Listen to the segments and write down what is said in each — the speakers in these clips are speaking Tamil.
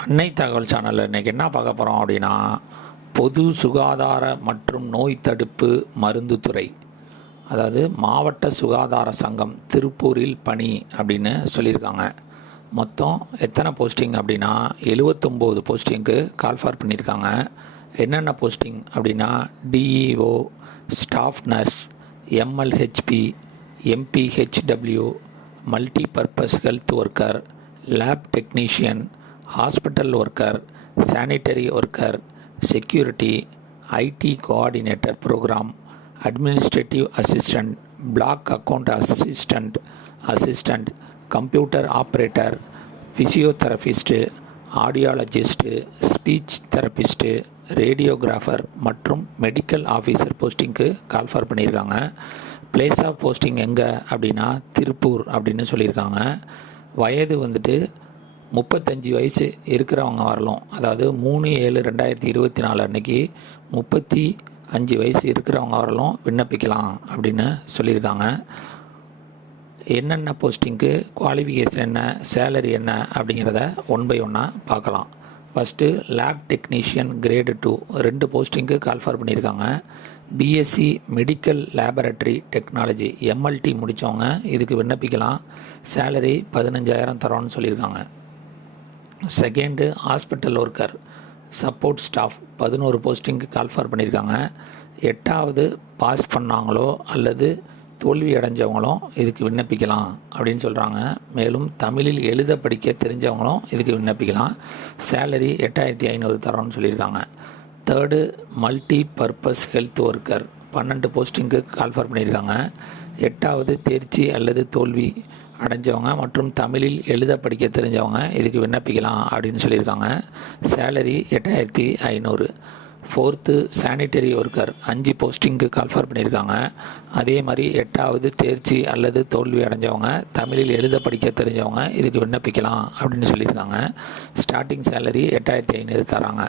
அன்னை தகவல் சேனலில் இன்றைக்கி என்ன பார்க்க போகிறோம் அப்படின்னா, பொது சுகாதார மற்றும் நோய் தடுப்பு மருந்து துறை, அதாவது மாவட்ட சுகாதார சங்கம் திருப்பூரில் பணி அப்படின்னு சொல்லியிருக்காங்க. மொத்தம் எத்தனை போஸ்டிங் அப்படின்னா 79 போஸ்டிங்க்கு கால்ஃபார் பண்ணியிருக்காங்க. என்னென்ன போஸ்டிங் அப்படின்னா DEO, staff nurse, MLHP, MPHW, multi purpose health worker, lab technician, hospital worker, sanitary worker, security, IT coordinator program, administrative assistant, block account assistant, computer operator, physiotherapist, audiologist, speech therapist, radiographer மற்றும் மெடிக்கல் ஆஃபீஸர் போஸ்டிங்க்கு கால்ஃபார் பண்ணியிருக்காங்க. பிளேஸ் ஆஃப் போஸ்டிங் எங்கே அப்படின்னா திருப்பூர் அப்படின்னு சொல்லியிருக்காங்க. வயது 35 வயசு இருக்கிறவங்க வரலாம். அதாவது 3/7/2024 அன்னைக்கு 35 வயசு இருக்கிறவங்க வரலாம் விண்ணப்பிக்கலாம் அப்படின்னு சொல்லியிருக்காங்க. என்னென்ன போஸ்டிங்க்கு குவாலிஃபிகேஷன் என்ன, சேலரி என்ன அப்படிங்கிறத ஒன் பை ஒன்னாக பார்க்கலாம். ஃபஸ்ட்டு லேப் டெக்னீஷியன் கிரேடு 2 2 போஸ்டிங்க்கு கால்ஃபார் பண்ணியிருக்காங்க. BSc medical laboratory technology MLT முடித்தவங்க இதுக்கு விண்ணப்பிக்கலாம். சேலரி 15,000 தரோன்னு சொல்லியிருக்காங்க. Second hospital worker support staff 11 போஸ்டிங்க்கு கால்ஃபார் பண்ணியிருக்காங்க. 8வது பாஸ் பண்ணாங்களோ அல்லது தோல்வி அடைஞ்சவங்களும் இதுக்கு விண்ணப்பிக்கலாம் அப்படின்னு சொல்கிறாங்க. மேலும் தமிழில் எழுத படிக்க தெரிஞ்சவங்களும் இதுக்கு விண்ணப்பிக்கலாம். சேலரி 8,500 தரோன்னு சொல்லியிருக்காங்க. Third multi purpose health worker 12 போஸ்டிங்க்கு கால்ஃபார் பண்ணியிருக்காங்க. 8வது தேர்ச்சி அல்லது தோல்வி அடைஞ்சவங்க மற்றும் தமிழில் எழுத படிக்க தெரிஞ்சவங்க இதுக்கு விண்ணப்பிக்கலாம் அப்படின்னு சொல்லியிருக்காங்க. சேலரி 8,500. ஃபோர்த்து சானிட்டரி ஒர்க்கர் 5 போஸ்டிங்க்கு கால்ஃபார் பண்ணியிருக்காங்க. அதே மாதிரி 8வது தேர்ச்சி அல்லது தோல்வி அடைஞ்சவங்க தமிழில் எழுத படிக்க தெரிஞ்சவங்க இதுக்கு விண்ணப்பிக்கலாம் அப்படின்னு சொல்லியிருக்காங்க. ஸ்டார்டிங் சேலரி 8,500 தராங்க.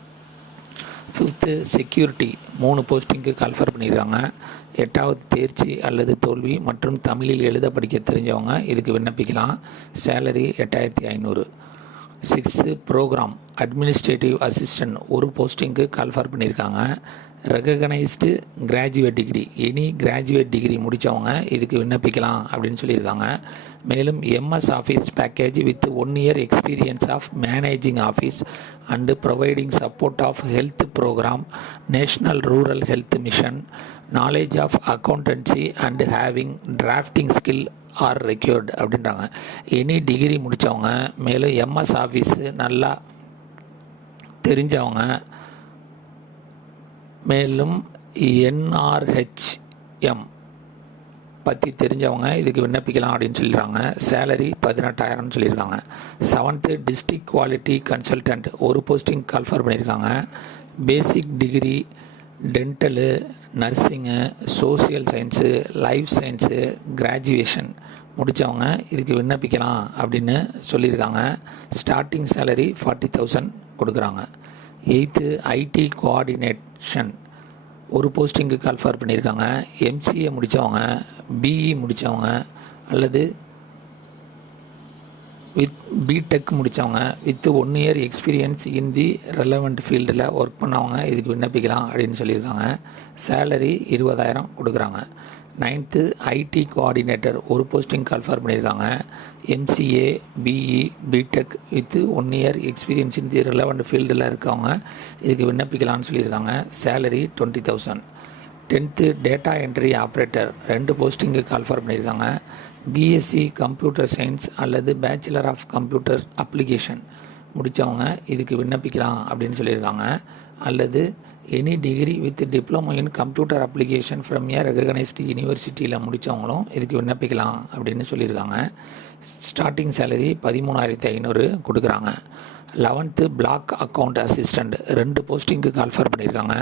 ஃபிஃப்த்து செக்யூரிட்டி 3 போஸ்டிங்க்கு கால்ஃபார் பண்ணியிருக்காங்க. 8வது தேர்ச்சி அல்லது தோல்வி மற்றும் தமிழில் எழுத படிக்க தெரிஞ்சவங்க இதுக்கு விண்ணப்பிக்கலாம். Salary 8,500. Sixth programme administrative assistant 1 போஸ்டிங்க்கு கால்ஃபார் பண்ணியிருக்காங்க. Recognised graduate degree any graduate degree முடித்தவங்க இதுக்கு விண்ணப்பிக்கலாம் அப்படின்னு சொல்லியிருக்காங்க. மேலும் MS office package with 1 year experience of managing office and providing support of health programme, national rural health mission, knowledge of accountancy and having drafting skill are required அப்படின்றாங்க. எனி டிகிரி முடித்தவங்க, மேலும் எம்எஸ் ஆஃபீஸு நல்லா தெரிஞ்சவங்க, மேலும் என்ஆர்ஹெச்எம் பற்றி தெரிஞ்சவங்க இதுக்கு விண்ணப்பிக்கலாம் அப்படின்னு சொல்லிடுறாங்க. சேலரி 18,000 சொல்லியிருக்காங்க. Seventh district quality consultant 1 posting call for பண்ணியிருக்காங்க. Basic degree dental, nursing, social science, life science graduation முடித்தவங்க இதுக்கு விண்ணப்பிக்கலாம் அப்படின்னு சொல்லியிருக்காங்க. ஸ்டார்டிங் சேலரி 40,000 கொடுக்குறாங்க. எயித்து ஐடி கோஆர்டினேஷன் 1 போஸ்டிங்க்கு கால்ஃபார் பண்ணியிருக்காங்க. எம்சிஏ முடித்தவங்க, பிஇ முடித்தவங்க அல்லது வித் பிடெக் முடித்தவங்க with 1 year experience in the relevant ஃபீல்டில் ஒர்க் பண்ணவங்க இதுக்கு விண்ணப்பிக்கலாம் அப்படின்னு சொல்லியிருக்காங்க. சேலரி 20,000 கொடுக்குறாங்க. Ninth IT coordinator 1 posting call for பண்ணியிருக்காங்க. MCA, BE, BTech with 1 year experience in the relevant ஃபீல்டில் இருக்கவங்க இதுக்கு விண்ணப்பிக்கலாம்னு சொல்லியிருக்காங்க. Salary 20,000. Tenth data entry operator 2 போஸ்டிங்கு கால்ஃபார் பண்ணியிருக்காங்க. பிஎஸ்சி கம்ப்யூட்டர் சயின்ஸ் அல்லது பேச்சுலர் ஆஃப் கம்ப்யூட்டர் அப்ளிகேஷன் முடித்தவங்க இதுக்கு விண்ணப்பிக்கலாம் அப்படின்னு சொல்லியிருக்காங்க. அல்லது any degree with diploma in computer application from a recognised யூனிவர்சிட்டியில் முடித்தவங்களும் இதுக்கு விண்ணப்பிக்கலாம் அப்படின்னு சொல்லியிருக்காங்க. ஸ்டார்டிங் சேலரி 13,500 கொடுக்குறாங்க. 11த்து பிளாக் அக்கவுண்ட் அசிஸ்டண்ட் 2 போஸ்டிங்க்கு கால்ஃபார் பண்ணியிருக்காங்க.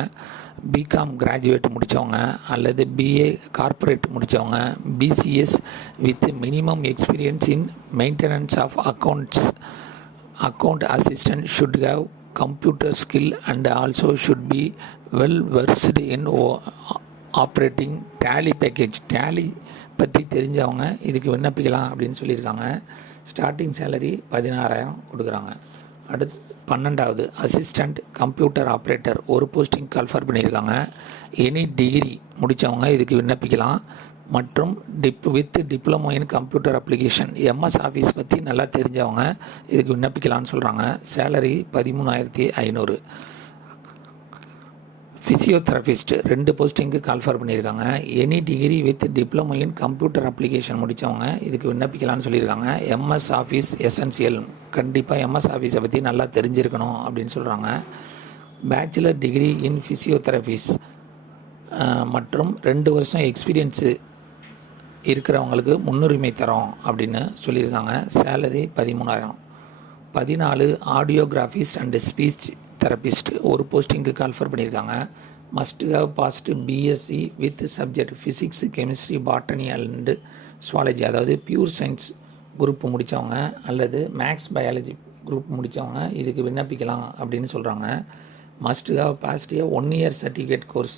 பிகாம் கிராஜுவேட் முடித்தவங்க அல்லது பிஏ கார்ப்பரேட் முடித்தவங்க, BCS with minimum experience in maintenance of account assistant should have computer skill and also should be well versed in operating Tally package Tally பற்றி தெரிஞ்சவங்க இதுக்கு விண்ணப்பிக்கலாம் அப்படின்னு சொல்லியிருக்காங்க. ஸ்டார்டிங் சேலரி 16,000 கொடுக்குறாங்க. அடுத்து 12வது அசிஸ்டண்ட் கம்ப்யூட்டர் ஆப்ரேட்டர் ஒரு போஸ்டிங் கால்ஃபர் பண்ணியிருக்காங்க. எனி டிகிரி முடித்தவங்க இதுக்கு விண்ணப்பிக்கலாம். மற்றும் diploma in computer application MS office பற்றி நல்லா தெரிஞ்சவங்க இதுக்கு விண்ணப்பிக்கலாம்னு சொல்கிறாங்க. சேலரி 13,500. ஃபிசியோதெரபிஸ்ட் 2 போஸ்டிங்க்கு கால்ஃபர் பண்ணியிருக்காங்க. Any degree with diploma in computer application முடித்தவங்க இதுக்கு விண்ணப்பிக்கலாம்னு சொல்லியிருக்காங்க. எம்எஸ் ஆஃபீஸ் எசென்சியல், கண்டிப்பாக எம்எஸ் ஆஃபீஸை பற்றி நல்லா தெரிஞ்சிருக்கணும் அப்படின்னு சொல்கிறாங்க. பேச்சுலர் டிகிரி இன் ஃபிசியோதெரபிஸ் மற்றும் 2 வருஷம் எக்ஸ்பீரியன்ஸு இருக்கிறவங்களுக்கு முன்னுரிமை தரோம் அப்படின்னு சொல்லியிருக்காங்க. Salary 13,000. 14 audiographist and speech therapist ஒரு போஸ்டிங்க்கு கால்ஃபர் பண்ணியிருக்காங்க. Must have passed BSc with subject physics, chemistry, botany and zoology, அதாவது பியூர் சயின்ஸ் குரூப் முடித்தவங்க அல்லது மேக்ஸ் பயாலஜி குரூப் முடித்தவங்க இதுக்கு விண்ணப்பிக்கலாம் அப்படின்னு சொல்கிறாங்க. Must have passed 1 year certificate course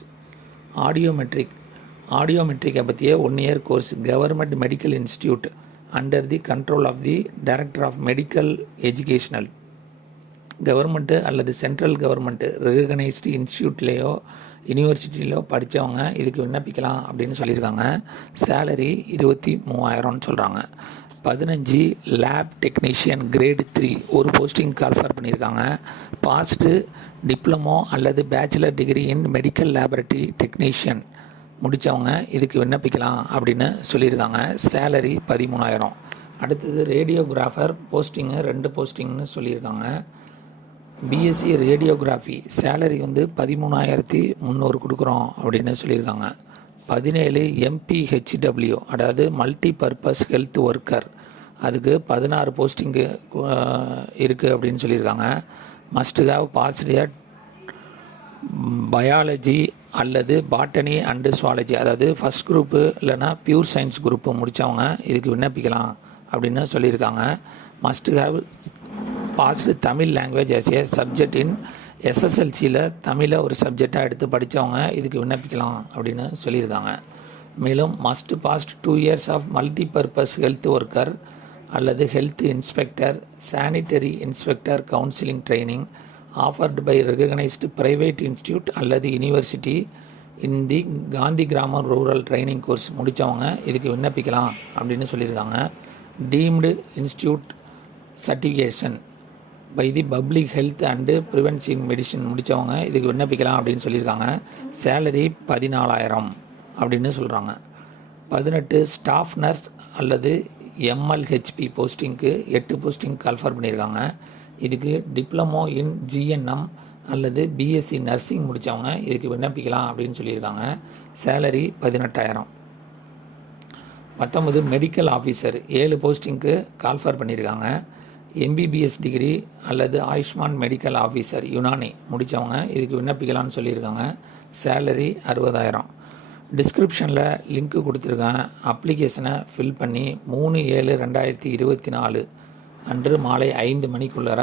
ஆடியோமெட்ரிக்கை பற்றிய 1 year course government medical institute under the control of the director of medical educational, government அல்லது சென்ட்ரல் கவர்மெண்ட்டு ரெகனைஸ்டு இன்ஸ்டியூட்லேயோ யூனிவர்சிட்டியிலோ படித்தவங்க இதுக்கு விண்ணப்பிக்கலாம் அப்படின்னு சொல்லியிருக்காங்க. சேலரி 23,000 சொல்கிறாங்க. 15 லேப் டெக்னீஷியன் கிரேட் 3 ஒரு போஸ்டிங் கால்ஃபர் பண்ணியிருக்காங்க. பாஸ்ட்டு டிப்ளமோ அல்லது bachelor degree in medical laboratory technician முடித்தவங்க இதுக்கு விண்ணப்பிக்கலாம் அப்படின்னு சொல்லியிருக்காங்க. சேலரி 13,000. அடுத்தது ரேடியோகிராஃபர் போஸ்டிங்கு 2 போஸ்டிங்னு சொல்லியிருக்காங்க. பிஎஸ்சி ரேடியோகிராஃபி சேலரி 13,300 கொடுக்குறோம் அப்படின்னு சொல்லியிருக்காங்க. 17 எம்பிஹெச்டபிள்யூ அதாவது மல்டி பர்பஸ் ஹெல்த் ஒர்க்கர் அதுக்கு 16 போஸ்டிங்கு இருக்குது அப்படின்னு சொல்லியிருக்காங்க. மஸ்ட் ஹேவ் பாஸ்ட் பயாலஜி அல்லது பாட்டனி அண்டு சுவாலஜி, அதாவது ஃபஸ்ட் குரூப்பு இல்லைனா பியூர் சயின்ஸ் குரூப்பு முடித்தவங்க இதுக்கு விண்ணப்பிக்கலாம் அப்படின்னு சொல்லியிருக்காங்க. Must have passed Tamil language as a subject in எஸ்எஸ்எல்சியில் தமிழை ஒரு சப்ஜெக்டாக எடுத்து படித்தவங்க இதுக்கு விண்ணப்பிக்கலாம் அப்படின்னு சொல்லியிருக்காங்க. மேலும் must passed 2 years of multi purpose health worker அல்லது health inspector, sanitary inspector counselling training offered by recognised private institute அல்லது university in the Gandhigram rural training course முடித்தவங்க இதுக்கு விண்ணப்பிக்கலாம் அப்படின்னு சொல்லியிருக்காங்க. Deemed institute certification by the public health and preventive medicine முடித்தவங்க இதுக்கு விண்ணப்பிக்கலாம் அப்படின்னு சொல்லியிருக்காங்க. சேலரி 14,000 அப்படின்னு சொல்கிறாங்க. 18 ஸ்டாஃப் நர்ஸ் அல்லது எம்எல்ஹெச்பி போஸ்டிங்க்கு 8 போஸ்டிங் கால்ஃபர் பண்ணியிருக்காங்க. இதுக்கு டிப்ளமோ இன் ஜிஎன்எம் அல்லது பிஎஸ்சி நர்சிங் முடித்தவங்க இதுக்கு விண்ணப்பிக்கலாம் அப்படின்னு சொல்லியிருக்காங்க. சேலரி 18,000. 19 மெடிக்கல் ஆஃபீஸர் 7 போஸ்டிங்க்கு கால்ஃபர் பண்ணியிருக்காங்க. எம்பிபிஎஸ் டிகிரி அல்லது ஆயுஷ்மான் மெடிக்கல் ஆஃபீஸர் யுனானி முடித்தவங்க இதுக்கு விண்ணப்பிக்கலாம்னு சொல்லியிருக்காங்க. சேலரி 60,000. டிஸ்கிரிப்ஷனில் லிங்க்கு கொடுத்துருக்கேன். அப்ளிகேஷனை ஃபில் பண்ணி 3/7/2024 அன்று மாலை 5 மணிக்குள்ளார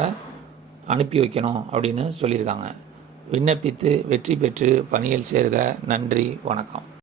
அனுப்பி வைக்கணும் அப்படின்னு சொல்லியிருக்காங்க. விண்ணப்பித்து வெற்றி பெற்று பணியில் சேர்க. நன்றி, வணக்கம்.